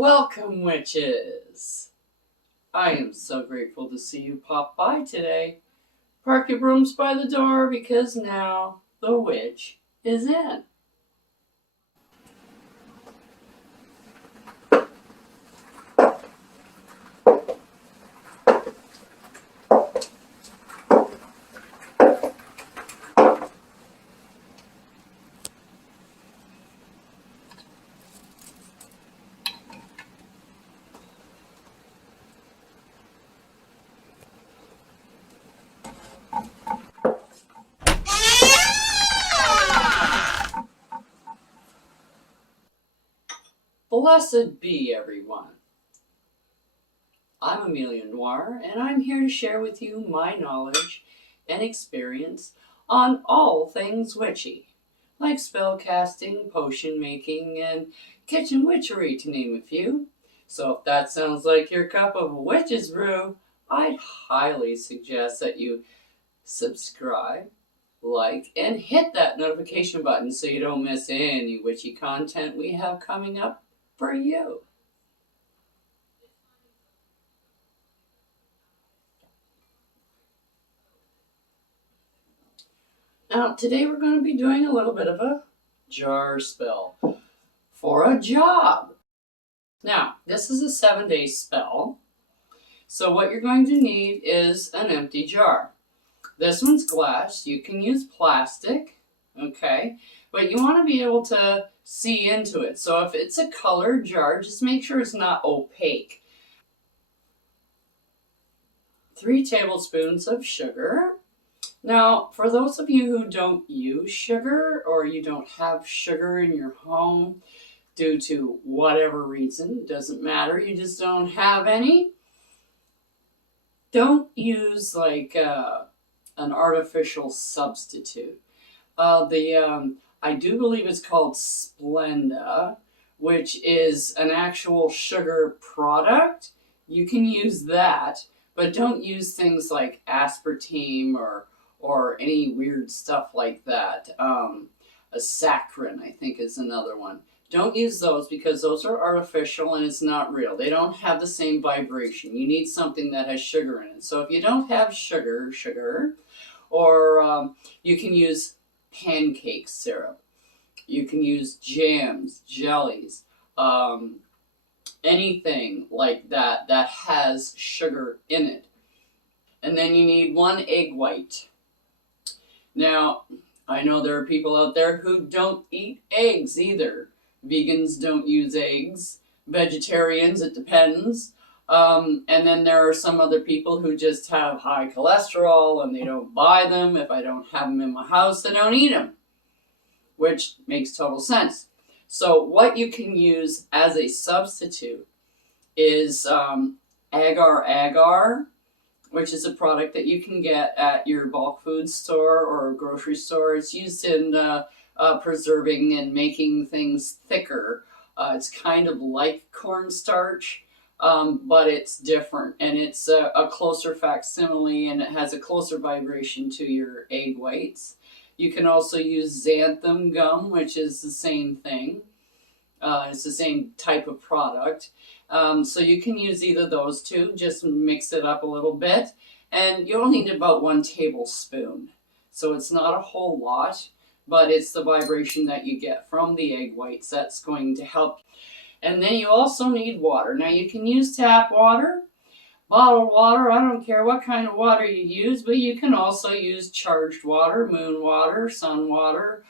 Welcome, witches! I am so grateful to see you pop by today. Park your brooms by the door because now the witch is in. Blessed be everyone. I'm Amelia Noir, and I'm here to share with you my knowledge and experience on all things witchy, like spell casting, potion making, and kitchen witchery, to name a few. So if that sounds like your cup of witch's brew, I'd highly suggest that you subscribe, like, and hit that notification button so you don't miss any witchy content we have coming up for you. Now, today we're going to be doing a little bit of a jar spell for a job. Now, this is a 7-day spell. So what you're going to need is an empty jar. This one's glass. You can use plastic, okay? But you want to be able to see into it. So if it's a colored jar, just make sure it's not opaque. 3 tablespoons of sugar. Now, for those of you who don't use sugar or you don't have sugar in your home due to whatever reason, doesn't matter, you just don't have any, don't use like an artificial substitute. I do believe it's called Splenda, which is an actual sugar product. You can use that, but don't use things like aspartame or any weird stuff like that. A saccharin, I think, is another one. Don't use those because those are artificial and it's not real. They don't have the same vibration. You need something that has sugar in it. So if you don't have sugar, or you can use pancake syrup. You can use jams, jellies, anything like that that has sugar in it. And then you need 1 egg white. Now, I know there are people out there who don't eat eggs either. Vegans don't use eggs. Vegetarians, it depends. And then there are some other people who just have high cholesterol and they don't buy them. If I don't have them in my house, I don't eat them, which makes total sense. So what you can use as a substitute is agar-agar, which is a product that you can get at your bulk food store or grocery store. It's used in preserving and making things thicker. It's kind of like cornstarch, but it's different, and it's a closer facsimile, and it has a closer vibration to your egg whites. You can also use xanthan gum, which is the same thing. It's the same type of product. So you can use either of those two, just mix it up a little bit. And you only need about 1 tablespoon. So it's not a whole lot, but it's the vibration that you get from the egg whites that's going to help. And then you also need water. Now you can use tap water, bottled water, I don't care what kind of water you use, but you can also use charged water, moon water, sun water.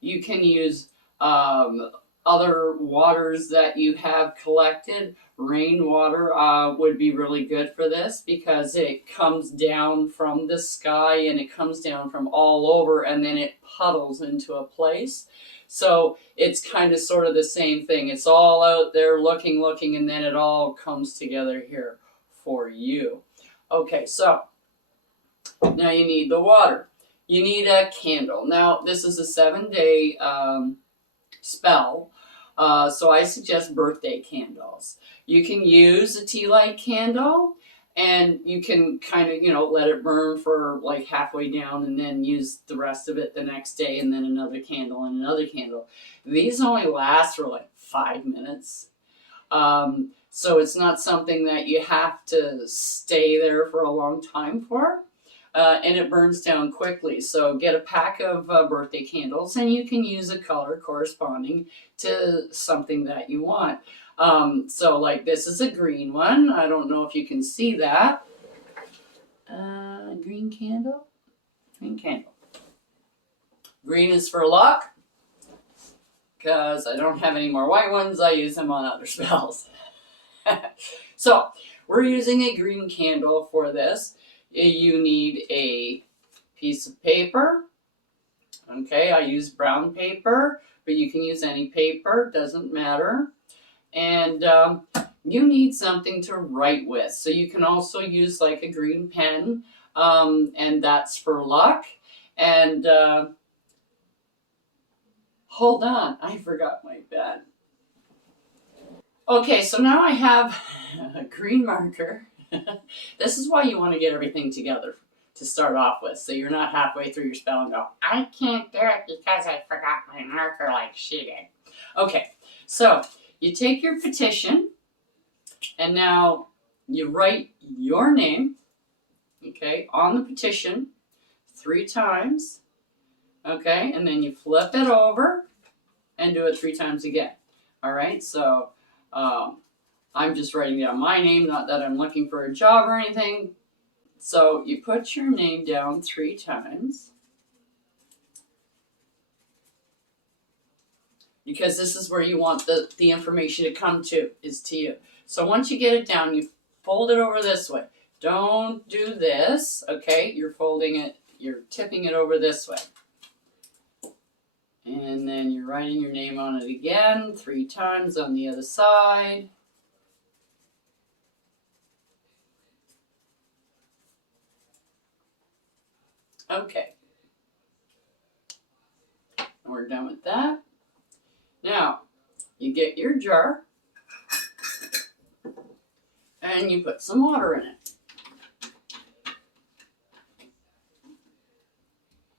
You can use other waters that you have collected. Rainwater would be really good for this because it comes down from the sky and it comes down from all over and then it puddles into a place. So it's kind of sort of the same thing. It's all out there looking, and then it all comes together here for you. Okay, so now you need the water. You need a candle. Now, this is a 7-day spell, so I suggest birthday candles. You can use a tea light candle, and you can kind of, let it burn for like halfway down and then use the rest of it the next day, and then another candle and another candle. These only last for like 5 minutes. So it's not something that you have to stay there for a long time for. And it burns down quickly. So get a pack of birthday candles, and you can use a color corresponding to something that you want. So like this is a green one. I don't know if you can see that. Green candle. Green candle. Green is for luck, because I don't have any more white ones. I use them on other spells. So we're using a green candle for this. You need a piece of paper. Okay, I use brown paper, but you can use any paper, doesn't matter. And you need something to write with. So you can also use like a green pen, and that's for luck. And hold on, I forgot my pen. Okay, so now I have a green marker. This is why you want to get everything together to start off with, so you're not halfway through your spell and go, I can't do it because I forgot my marker like she did. Okay, so you take your petition, and now you write your name, okay, on the petition 3 times, okay, and then you flip it over and do it 3 times again. All right, so I'm just writing down my name, not that I'm looking for a job or anything. So you put your name down 3 times, because this is where you want the information to come to, is to you. So once you get it down, you fold it over this way. Don't do this, okay? You're folding it, you're tipping it over this way. And then you're writing your name on it again 3 times on the other side. Okay. And we're done with that. Now, you get your jar, and you put some water in it.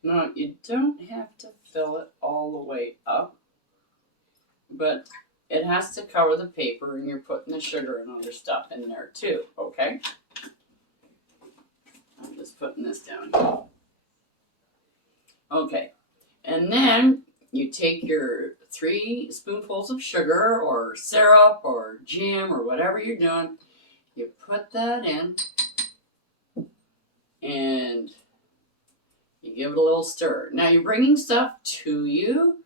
Now, you don't have to fill it all the way up, but it has to cover the paper, and you're putting the sugar and other stuff in there too, okay? I'm just putting this down here. Okay, and then you take your 3 spoonfuls of sugar or syrup or jam or whatever you're doing, you put that in, and you give it a little stir. Now you're bringing stuff to you,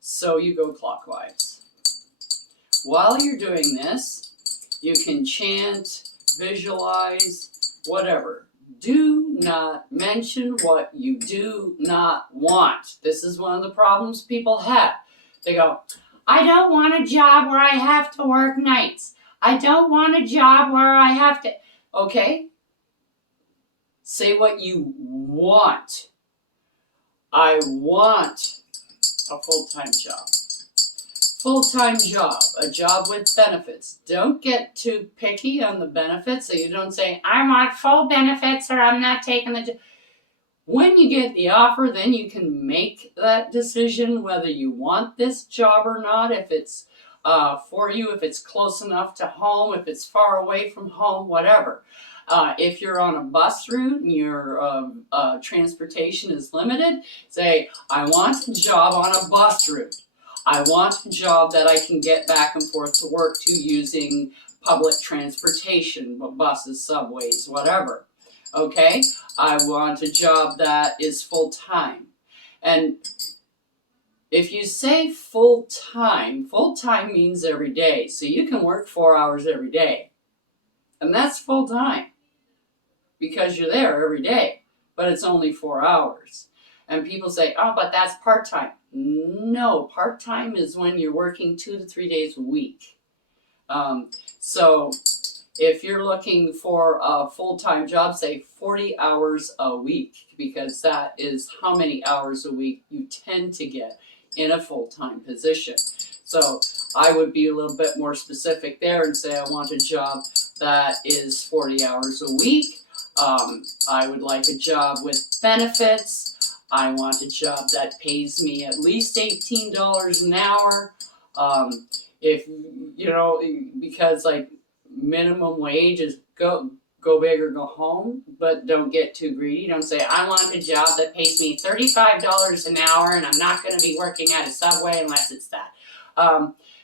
so you go clockwise. While you're doing this, you can chant, visualize, whatever. Do not mention what you do not want. This is one of the problems people have. They go, I don't want a job where I have to work nights. I don't want a job where I have to... Okay? Say what you want. I want a full-time job. Full-time job, a job with benefits. Don't get too picky on the benefits, so you don't say, I want full benefits or I'm not taking the job. When you get the offer, then you can make that decision whether you want this job or not, if it's for you, if it's close enough to home, if it's far away from home, whatever. If you're on a bus route and your transportation is limited, say, I want a job on a bus route. I want a job that I can get back and forth to work to using public transportation, buses, subways, whatever. Okay? I want a job that is full-time. And if you say full-time means every day. So you can work 4 hours every day. And that's full-time, because you're there every day. But it's only 4 hours. And people say, oh, but that's part-time. No, part-time is when you're working 2 to 3 days a week. So if you're looking for a full-time job, say 40 hours a week, because that is how many hours a week you tend to get in a full-time position. So I would be a little bit more specific there and say I want a job that is 40 hours a week. I would like a job with benefits. I want a job that pays me at least $18 an hour. If you know, because like minimum wage is go big or go home, but don't get too greedy. Don't say, I want a job that pays me $35 an hour and I'm not going to be working at a Subway unless it's that.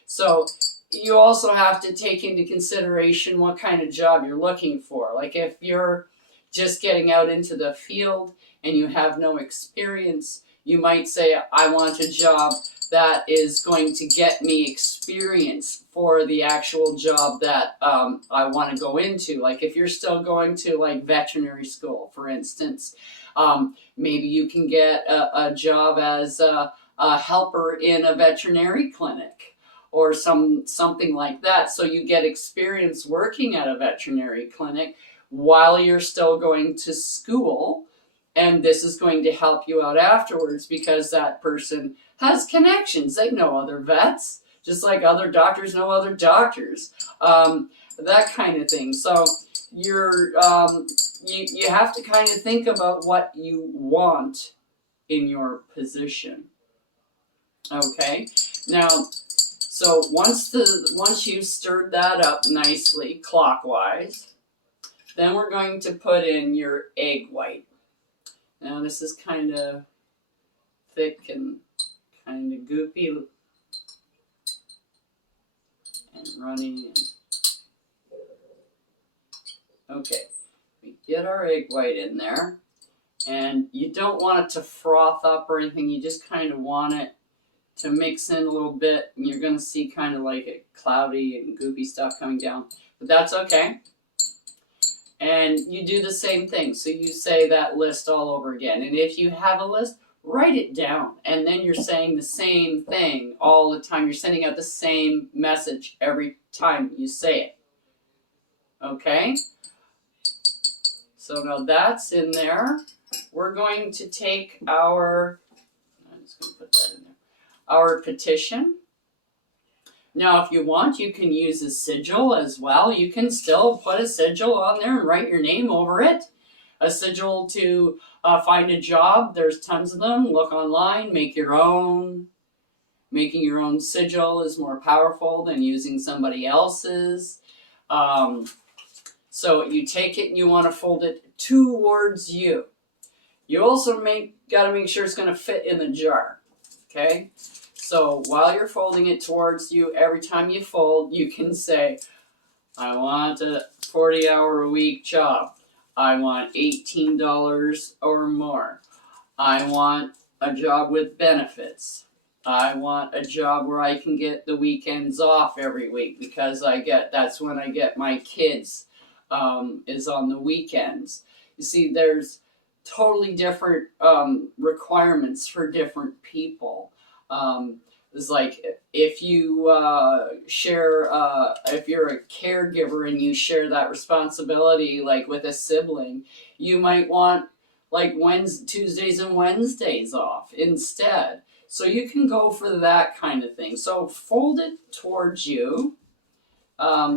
So you also have to take into consideration what kind of job you're looking for. Like if you're just getting out into the field and you have no experience, you might say, I want a job that is going to get me experience for the actual job that I want to go into. Like if you're still going to like veterinary school, for instance, maybe you can get a job as a helper in a veterinary clinic or something like that. So you get experience working at a veterinary clinic while you're still going to school. And this is going to help you out afterwards because that person has connections. They know other vets, just like other doctors know other doctors, that kind of thing. So you have to kind of think about what you want in your position. Okay, now, so once you've stirred that up nicely clockwise, then we're going to put in your egg white. Now this is kind of thick and kind of goopy and runny. Okay, we get our egg white in there, and you don't want it to froth up or anything. You just kind of want it to mix in a little bit, and you're going to see kind of like a cloudy and goopy stuff coming down, but that's okay. And you do the same thing. So you say that list all over again. And if you have a list, write it down. And then you're saying the same thing all the time. You're sending out the same message every time you say it. Okay? So now that's in there. We're going to take I'm just going to put that in there. Our petition. Now, if you want, you can use a sigil as well. You can still put a sigil on there and write your name over it. A sigil to find a job. There's tons of them. Look online, make your own. Making your own sigil is more powerful than using somebody else's. So you take it and you want to fold it towards you. You also got to make sure it's going to fit in the jar. Okay? So while you're folding it towards you, every time you fold, you can say, I want a 40-hour-a-week job. I want $18 or more. I want a job with benefits. I want a job where I can get the weekends off every week because that's when I get my kids, is on the weekends. You see, there's totally different requirements for different people. It's like if you if you're a caregiver and you share that responsibility like with a sibling, you might want like Tuesdays and Wednesdays off instead. So you can go for that kind of thing. So fold it towards you,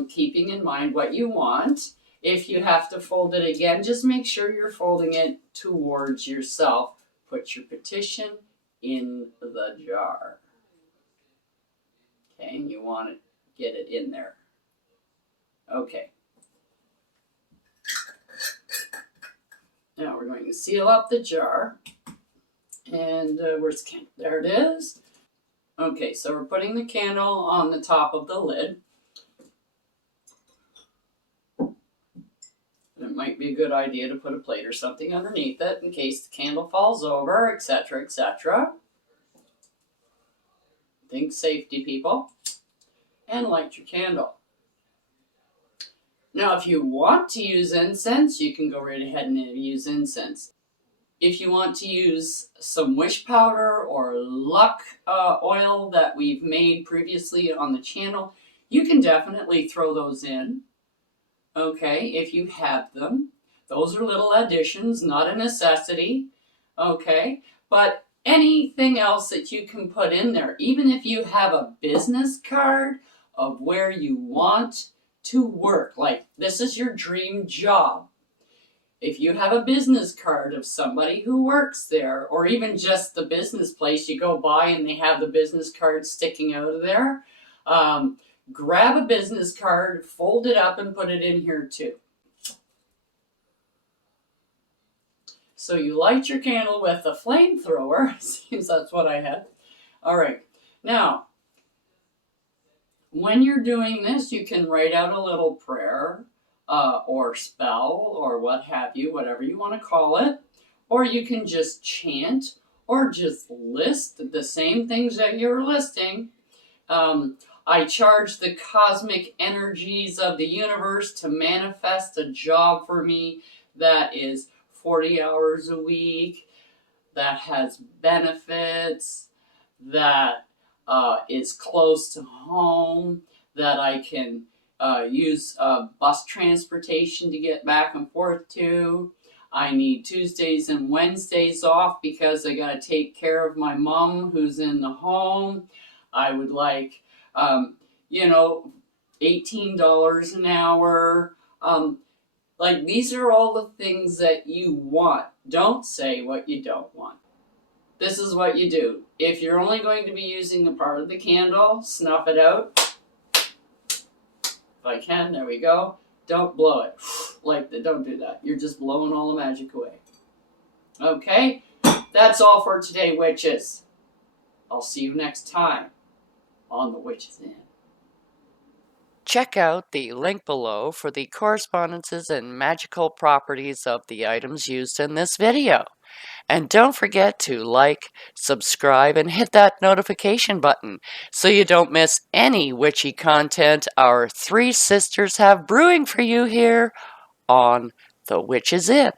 keeping in mind what you want. If you have to fold it again, just make sure you're folding it towards yourself. Put your petition in the jar. Okay, and you want to get it in there. Okay. Now we're going to seal up the jar. And where's the candle? There it is. Okay, so we're putting the candle on the top of the lid. It might be a good idea to put a plate or something underneath it in case the candle falls over, etc., etc. Think safety, people. And light your candle. Now, if you want to use incense, you can go right ahead and use incense. If you want to use some wish powder or luck oil that we've made previously on the channel, you can definitely throw those in. Okay, if you have them. Those are little additions, not a necessity. Okay, but anything else that you can put in there, even if you have a business card of where you want to work, like this is your dream job. If you have a business card of somebody who works there, or even just the business place you go by and they have the business card sticking out of there, Grab a business card, fold it up, and put it in here too. So you light your candle with a flamethrower. Seems that's what I had. All right. Now, when you're doing this, you can write out a little prayer or spell or what have you, whatever you want to call it. Or you can just chant or just list the same things that you're listing. I charge the cosmic energies of the universe to manifest a job for me that is 40 hours a week, that has benefits, that is close to home, that I can use bus transportation to get back and forth to. I need Tuesdays and Wednesdays off because I got to take care of my mom who's in the home. I would like, $18 an hour. Like, these are all the things that you want. Don't say what you don't want. This is what you do. If you're only going to be using the part of the candle, snuff it out. If I can, there we go. Don't blow it. Don't do that. You're just blowing all the magic away. Okay? That's all for today, witches. I'll see you next time on The Witch's Inn. Check out the link below for the correspondences and magical properties of the items used in this video. And don't forget to like, subscribe, and hit that notification button so you don't miss any witchy content our three sisters have brewing for you here on The Witch's Inn.